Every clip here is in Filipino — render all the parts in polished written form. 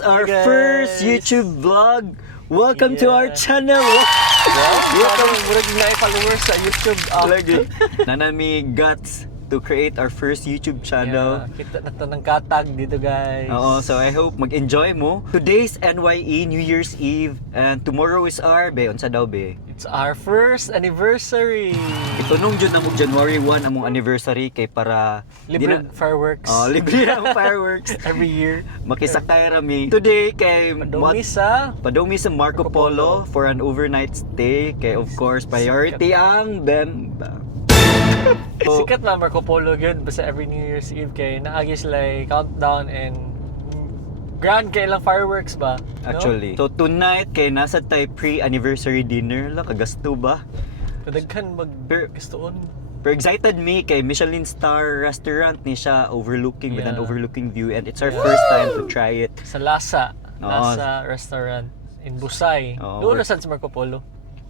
It's our Hey, first guys. YouTube vlog. Welcome to our Yeah. channel. Welcome na followers sa YouTube. Lagi. Nanami guts to create our first YouTube channel. Yeah, kita na to ng katag dito, guys. Oo, so I hope mag-enjoy mo. Today's NYE, New Year's Eve, and tomorrow is our, unsa daw be? It's our first anniversary. Ito nung June na mo January 1 among anniversary kay para Libre fireworks. libre ang fireworks. Every year. Makisakay rami. Today kay Padumi sa Padumi sa Marco Polo for an overnight stay. Kay of course priority ang Bemba. sikat na Marco Polo yun basta every New Year's Eve kay naagis like countdown and grand kay lang fireworks ba? No? Actually. So tonight kay nasa tayo pre-anniversary dinner la kagasto ba? Kadaghan gustoon. Pero excited me kay Michelin star restaurant ni siya overlooking with an Yeah. overlooking view and it's our first time to try it. Sa Lasa. Oo. Lasa restaurant in Busay. Oo, Doon na sa Marco Polo.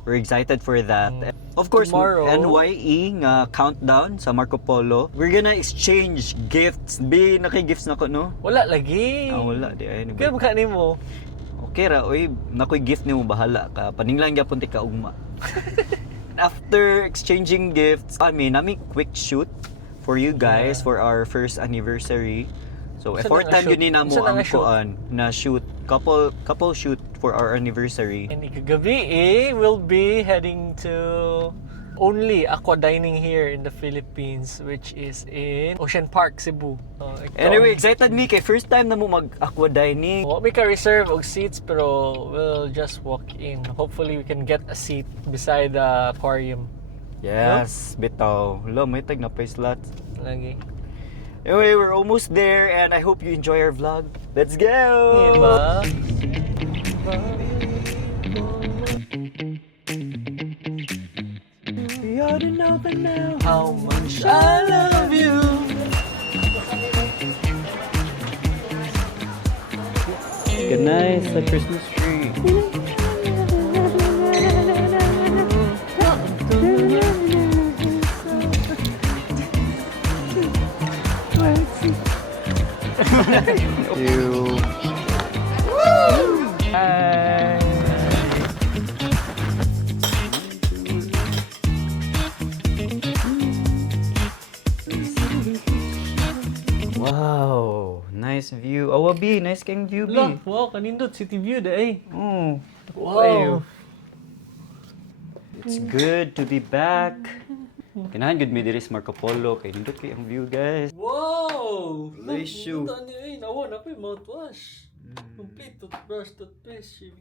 We're excited for that. Of course, Tomorrow, NYE nga countdown sa Marco Polo. We're gonna exchange gifts. Naki-gifts na ko, no? Wala lagi. Wala. Di ay. Kaya magka mo. Okay ra, oy, nakoy gift nimo bahala ka. Paninglang gyapon ti ka ugma. After exchanging gifts, nami quick shoot for you guys for our first anniversary. So, Unsa effort na nga time shoot? yun ni namo Unsa na ang nga shoot? kuan na shoot. Couple shoot for our anniversary. And ikagabi we'll be heading to only aqua dining here in the Philippines, which is in Ocean Park, Cebu. Anyway, excited me kay first time na mo mag-aqua dining. May ka-reserve og seats pero we'll just walk in. Hopefully we can get a seat beside the aquarium. Yes, bitaw. Lo, may tag na pa slots. Lagi. Anyway, we're almost there and I hope you enjoy our vlog. Let's go! Diba? We ought to know by now How much I love you. Good night sa Christmas tree. You. Hi. Wow, nice view. Awabi, nice kang view, B. Wow, kanindot city view day. Oh, Wow. it's good to be back. Kinahan good mi diri sa Marco Polo kay nindot kay ang view, guys. Wow! Nice shoe. Nawa na ko yung mouthwash. Complete toothbrush, toothpaste, shaving.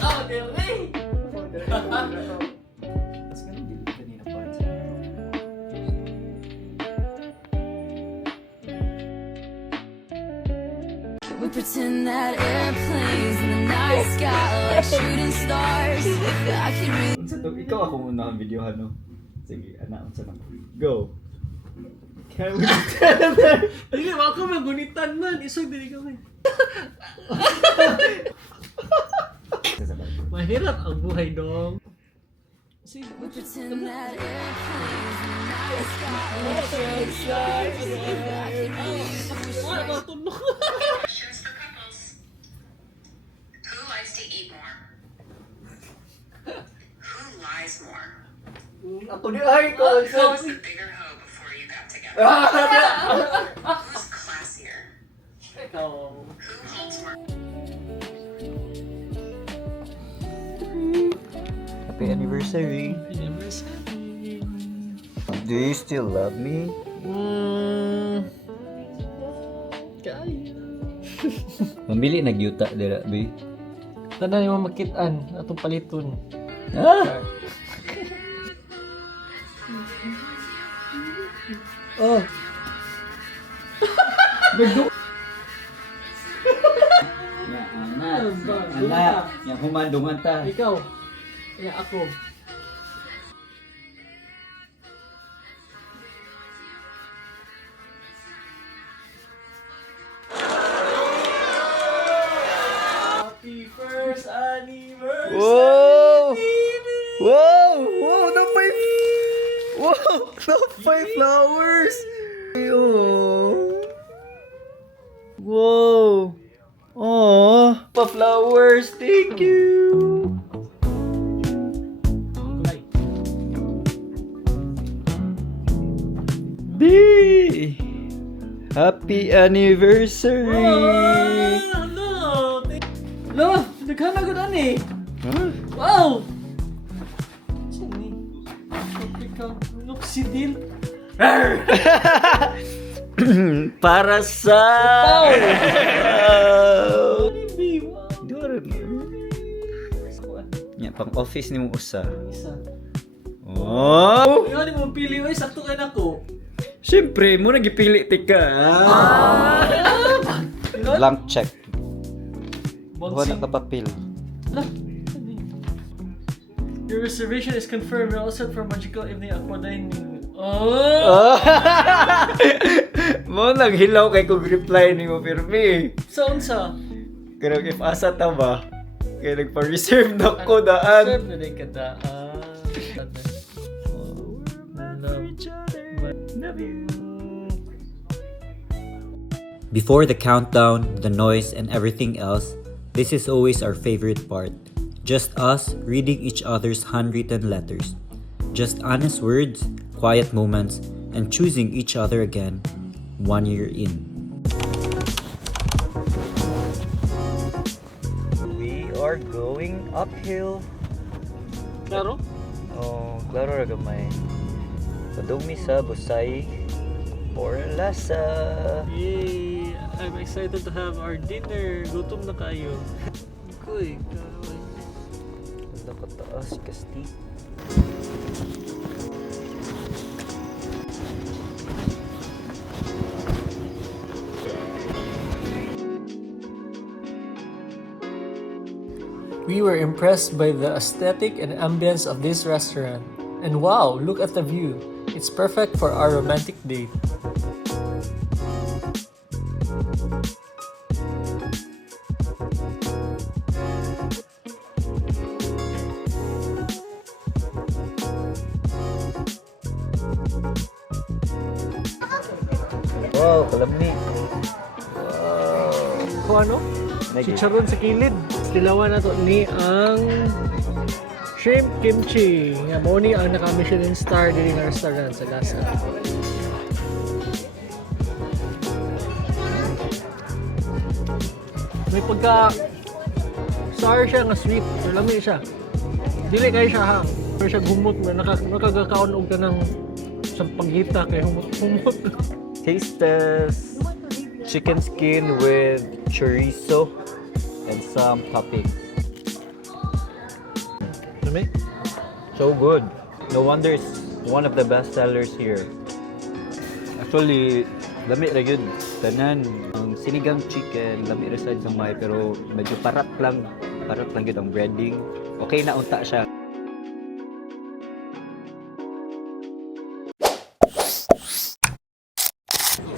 Ah, dere! We pretend that airplanes in the night sky like shooting stars. I can really Ikaw ako muna ang videohan, no? Sige, announce na. Go! Can we Hindi, ako magunitan man. Isog din kami. Mahirap ang buhay dong. we pretend that airplanes in the night sky like shooting stars. I can really Questions for couples. Who likes to eat more? Who lies more? Ako di ay ko. Who was the bigger hoe before you got together? Who's classier? Who holds more? Happy anniversary! Do you still love me? Kaya. Mamili nagyuta dira, be. Tanan mo makitaan atong paliton. Ah! Oh. Anak, yang humandungan ta. Ikaw. Kaya ako. Happy first anniversary! Whoa! Whoa! Whoa! Napay! Whoa! Napay flowers! Oh! Wow! Oh, pa-flowers! Thank you! B! Happy anniversary! Hello! Hello! Naghanap ko na ni! Huh? Wow! Saan ni? Look si Dil. Para sa... Yan, pang office ni mo usa. Isa. Oh! Ayaw mo pili. Ay, sakto kayo na ko. Siyempre, mo nagipili tika. Blank check. Wala ka papel. Your reservation is confirmed. You're all set for a magical evening aqua dining. Oh! Oh! Mo naghilaw kay kung reply ni mo pirmi. Saan sa? Pero if asa ta ba? Kaya nagpa-reserve na ko daan. Serve na din ka da. Before the countdown, the noise, and everything else, this is always our favorite part. Just us reading each other's handwritten letters. Just honest words, quiet moments, and choosing each other again, 1 year in. We are going uphill. Klaro? Oh, klaro ra gamay. Padumi sa Busay or Lasa. Yay! I'm excited to have our dinner. Gutom na kayo. Kuy, karoy. Wala ka taas, kasti. We were impressed by the aesthetic and ambience of this restaurant. And wow, look at the view. It's perfect for our romantic date. Wow, kalami. Wow. Kung ano? Lagi. Chicharon sa kilid. Silawan na to ni ang shrimp kimchi. Nga mo ni ang naka-Michelin star din nga restaurant sa Lasa. May pagka sour siya nga sweet. So lami siya. Dili kayo siya hang. Pero siya gumot mo. Nakagakaon og ka ng sampagita kay humot. Taste test. Chicken skin with chorizo and some toppings. Lami? So good. No wonder it's one of the best sellers here. Actually, lami ra gyud. Tanan ang sinigang chicken, lami ra sad sa may pero medyo parat lang. Parat lang gyud ang breading. Okay na unta siya.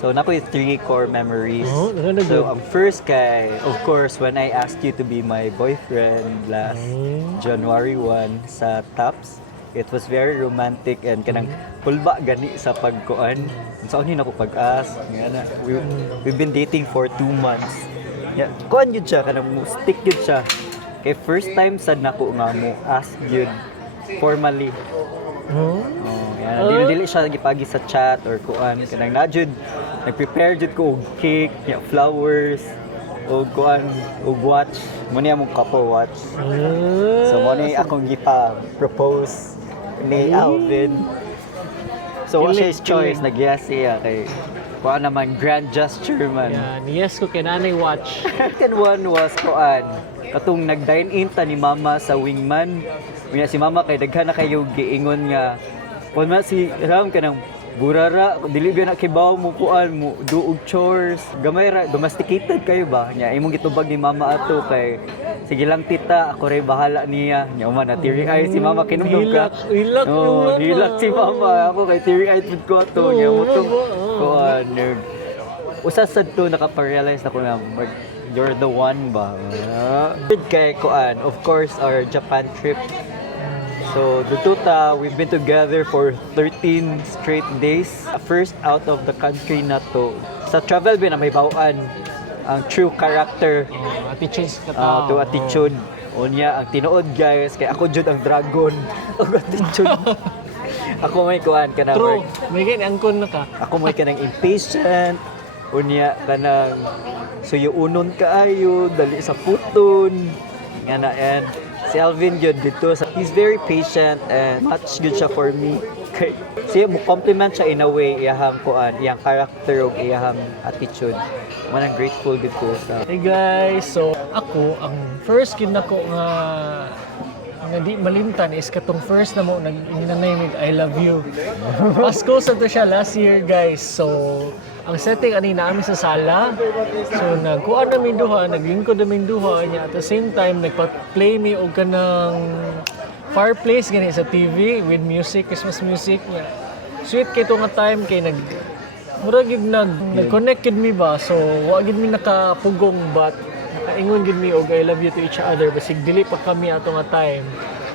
So, napo yung 3 core memories. Oh, naganda So, good. ang first kay, of course, when I asked you to be my boyfriend last January 1 sa Taps, it was very romantic and kanang pulba gani sa pagkuan. So, ano yun ako pag-ask? We've been dating for 2 months. Yeah, kuan yun siya, kanang stick yun siya. Kay first time sad nako nga mo ask yun formally. Oh? Oh, yan. Dili siya gipagi sa chat or kuan. Kanang na jud nag-prepare jud ko og cake, flowers, og kuan, og watch. Mo niya mong couple watch. So mo ni akong gipa-propose ni Alvin. So what his choice nag-yes siya kay kuan naman grand gesture man. Yan, yes ko kay nanay watch. Second one was kuan. Katong nag-dine in ta ni Mama sa Wingman. Unya si Mama kay daghan na kayo giingon nga kun man si Ram kanang burara dili ba na kibaw mo kuan mo duog chores gamay ra domesticated kayo ba nya imong gitubag ni Mama ato kay sige lang tita ako ray bahala niya nya man na teary eye si Mama kinumdum ka Hilak oh hilak si Mama ako kay teary eye pud ko ato nya mo to kuan usa sad to nakaparealize na ko na you're the one ba good kay kuan of course our Japan trip. So, Dututa, we've been together for 13 straight days. First out of the country na to. Sa travel bin na may bawaan. ang true character Attitude ka to attitude. Unya ang tinuod guys kay ako jud ang dragon. Ang attitude. Ako may kuan ka na True. May ganyan angkon na ka. Ako may kanang impatient. Unya kanang suyuunon kaayo, dali sa puton. Nga na and si Alvin gyud dito he's very patient and much good siya for me. Kay siya mo compliment siya in a way iyahang kuan, iyang character ug iyahang attitude. Manang grateful gud ko sa Hey guys, so ako ang first kin nako nga di malimtan is katong first na mo nag-inanay with I love you. Pasko sa to siya last year guys. So ang setting ani namin sa sala. So nagkuan namin duha, naglingkod namin duha niya at the same time nagpa-play mi og kanang fireplace gani sa TV with music, Christmas music niya. Sweet kay to nga time kay mura gid nag-connect gid mi ba. So wa gid mi nakapugong but nakaingon gid mi og I love you to each other basig dili pa kami ato nga time.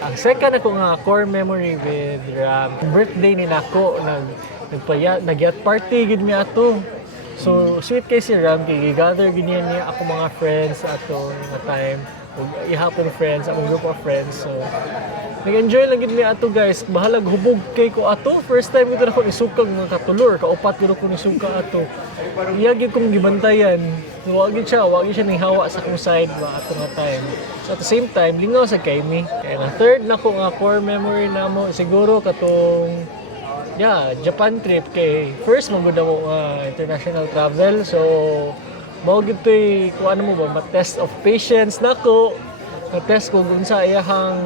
Ang second ako nga core memory with Ram, birthday ni nako nagyat party gid mi ato. So sweet kay si Ram kay gather gid niya ako mga friends ato nga time ug ihapon friends ang group of friends. So nag-enjoy lang gid mi ato guys. Bahalag hubog kay ko ato. First time ko na ako nisukag mga katulor, kaupat ko ko nisuka ato. Iya gid kong gibantayan. So wa gid siya ning hawa sa akong side ba ato nga time. So at the same time, lingaw sa kay mi. Kaya nga third na ko nga core memory namo siguro katong Japan trip kay first mo gud mo international travel. So mao gid toy kuan mo ba test of patience nako. Na-test ko kung sa iyahang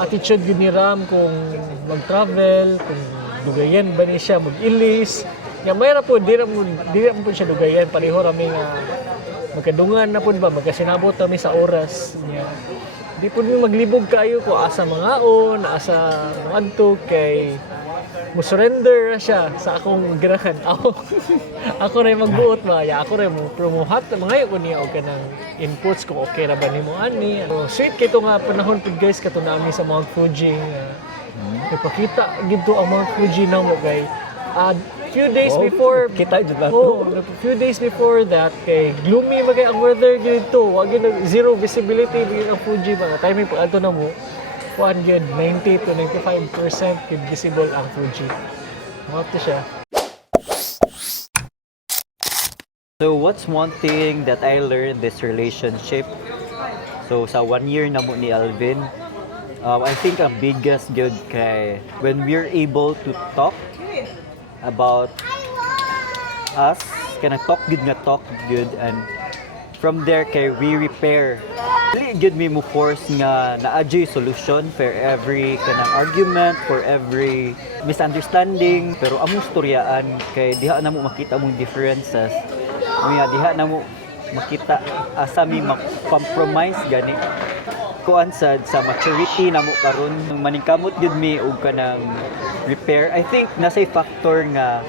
attitude gid ni Ram kung mag-travel, kung dugayan ba ni siya mag-ilis. Ya may ra po di ra po siya dugayan pareho rami nga magkadungan na pud ba magkasinabot kami sa oras niya. Di pud mi maglibog kayo ko asa mangaon, asa mangadto kay mo surrender siya sa akong girahan. Ako ray magbuot ba, ako ray mo promohat mga ko niya og kanang inputs kung okay ra ba nimo ani. So, sweet kay to nga panahon pud guys kato nami sa Mount Fuji. Ipakita gid to ang Mount Fuji na mo kay few days before kita jud lang. Few days before that kay gloomy magay ang weather dito. Wa gid zero visibility gid ang Fuji ba. Time pag adto na mo. 90 to 95% gid visible ang Fuji. Mo to siya. So what's one thing that I learned this relationship? So sa 1 year na mo ni Alvin, I think ang biggest good kay when we're able to talk about us, kana talk good and from there kay we repair. Dili good me mo force nga naadjay solution for every kanang argument, for every misunderstanding, pero among storyaan kay diha na mo makita mong differences. Diha na mo makita asa mi compromise gani. Kuan sad sa maturity na mo karon maningkamot gud mi og kanang repair. I think nasa factor nga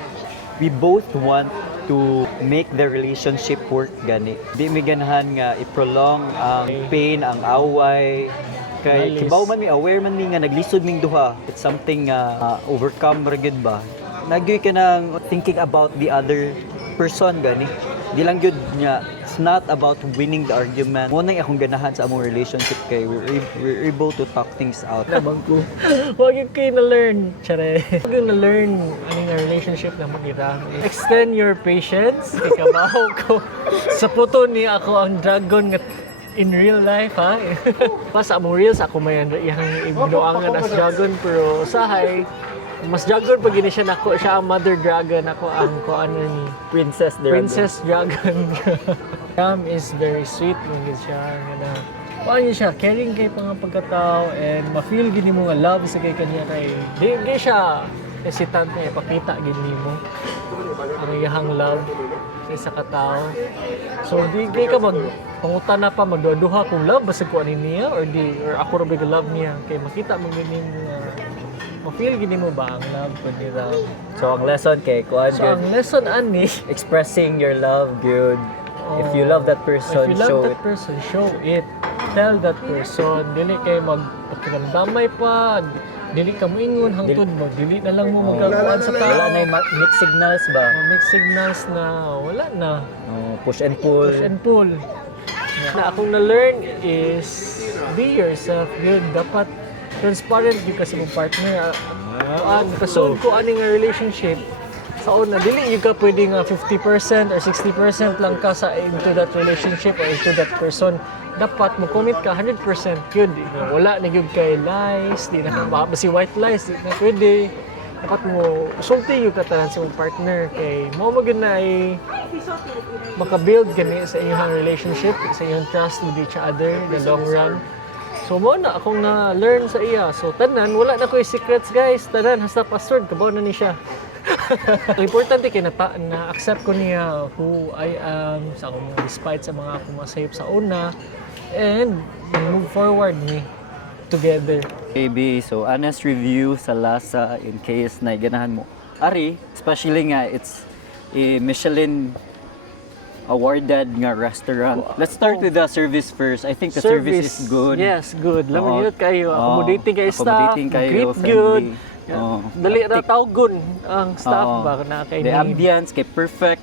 we both want to make the relationship work gani. Di mi ganahan nga i-prolong ang pain, ang away. Kay kibaw man mi aware man mi nga naglisod ming duha. It's something overcome ra gyud ba. Nagyoy ka nang thinking about the other person gani. Di lang gyud nya it's not about winning the argument. Mo nang akong ganahan sa among relationship kay we're able to talk things out. Labang ko. Wag yung kayo na-learn. Tsare. Wag yung na-learn aning na relationship na mag-ira. Extend your patience. Ikabaho ko. Sa puto ni ako ang dragon nga in real life ha. Pas among reels ako may iyang ibinoangan as dragon pero usahay mas dragon pag gini siya nako siya ang mother dragon ako ang kuan ni Princess dragon. Ram is very sweet man siya nga paano siya caring kay pagkatao and ma-feel gini mo nga love sa kay kaniya kay di siya hesitant na ipakita gini mo ang iyang love sa isa ka tao. So di ka pangutan na pa magduha kung love basig ko ani niya or ako ra big love niya kay makita mo gini mo ma-feel gini mo ba ang love ko ni Ram. So ang lesson kay kuan So ang lesson ani expressing your love good. If you love that person, if you show love that person, show it. Tell that person. Dili kay magpakindamay pa. dili ka moingon hangtod mo, dili na lang mo magkakuan sa tao. Wala na yung mixed signals ba? Mixed signals na wala na. Push and pull. Push and pull. Na akong na-learn is be yourself. Yun, dapat transparent yung kasi mong partner. Kasoon ko aning nga relationship, sa una, dili yung ka pwede nga 50% or 60% lang ka sa into that relationship or into that person. Dapat mo-commit ka 100% yun. Di na wala na yun kay lies, di na si white lies, di na pwede. Dapat mo, sulti yung katalan sa mong partner kay mo magin na ay makabuild kani sa iyong relationship, sa iyong trust with each other in the long run. So mo na akong na-learn sa iya. So tanan, wala na ko'y secrets guys. Tanan, hasta password, kabaw na ni siya. Ang importante kay na-accept ko niya who I am, sa akong despite sa mga akong masayop sa una, and move forward me together. Baby, so honest review sa lasa in case na ganahan mo. Ari, especially nga it's a Michelin awarded nga restaurant. Let's start with the service first. I think the service is good. Yes, good. Laman Oo. yun kayo. Accommodating kayo staff. Accommodating kayo, Greet friendly. good. Oo. Dali na tawgon ang staff Oo. ba na kay The ni. ambience kay perfect.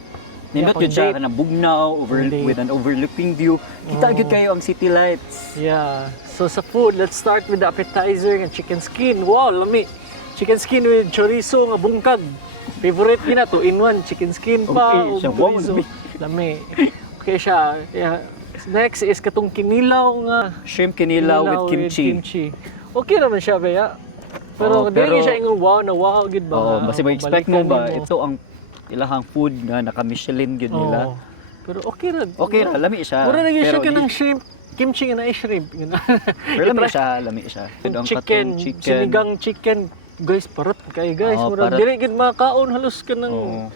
Nindot Yeah, yun siya kung ka na bugnaw Date. with an overlooking view. Kita gyud kayo ang city lights. Yeah. So sa food, let's start with the appetizer ng chicken skin. Wow, lami. Chicken skin with chorizo nga bungkag. Favorite gina to in one, chicken skin pa. Okay siya. ug Wow, chorizo. lami. Lami. Okay siya. Yeah. Next is katong kinilaw nga Shrimp kinilaw with kimchi. Okay naman siya baya. Pero Oo, dili pero- siya ingon wow na wow gid ba. Oo, basta ma-expect mo ba Balikan ito ang ilahang food nga naka-Michelin gyud Oo. nila. Pero okay ra. Okay ra, lami siya. Mura na siya Pero kanang di- shrimp. Kimchi nga na shrimp. Yun. Pero lami siya, lami siya. Ang chicken, katong chicken. sinigang chicken. Guys, parot kayo guys. Oo, Mura parot. dili gid makaon halos ka nang Oo.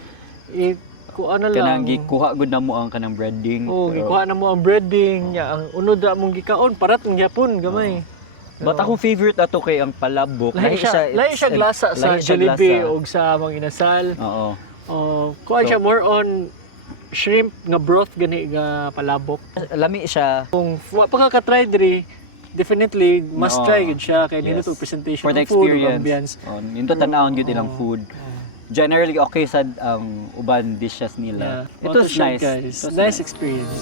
kuha na lang. Kanang gikuha gud na mo ang kanang breading. Oo, Pero- gikuha na mo ang breading. Ya, ang unod na mong gikaon, parat ng Japon, gamay. But akong favorite ato kay ang palabok. Lahi siya glasa sa lahi siya Jollibee glasa. o sa mga inasal. Oo. Kuha So- siya more on shrimp nga broth gani nga palabok. Lami siya Kung wa pa ka try diri, definitely must Oo. try gud siya kay nindot Yes. og presentation for the ng food, ug experience. ambience. Nindot tanawon gyud ilang food. Generally okay sad ang uban dishes nila. Yeah. It was Photoshop, nice. guys. It was Nice experience.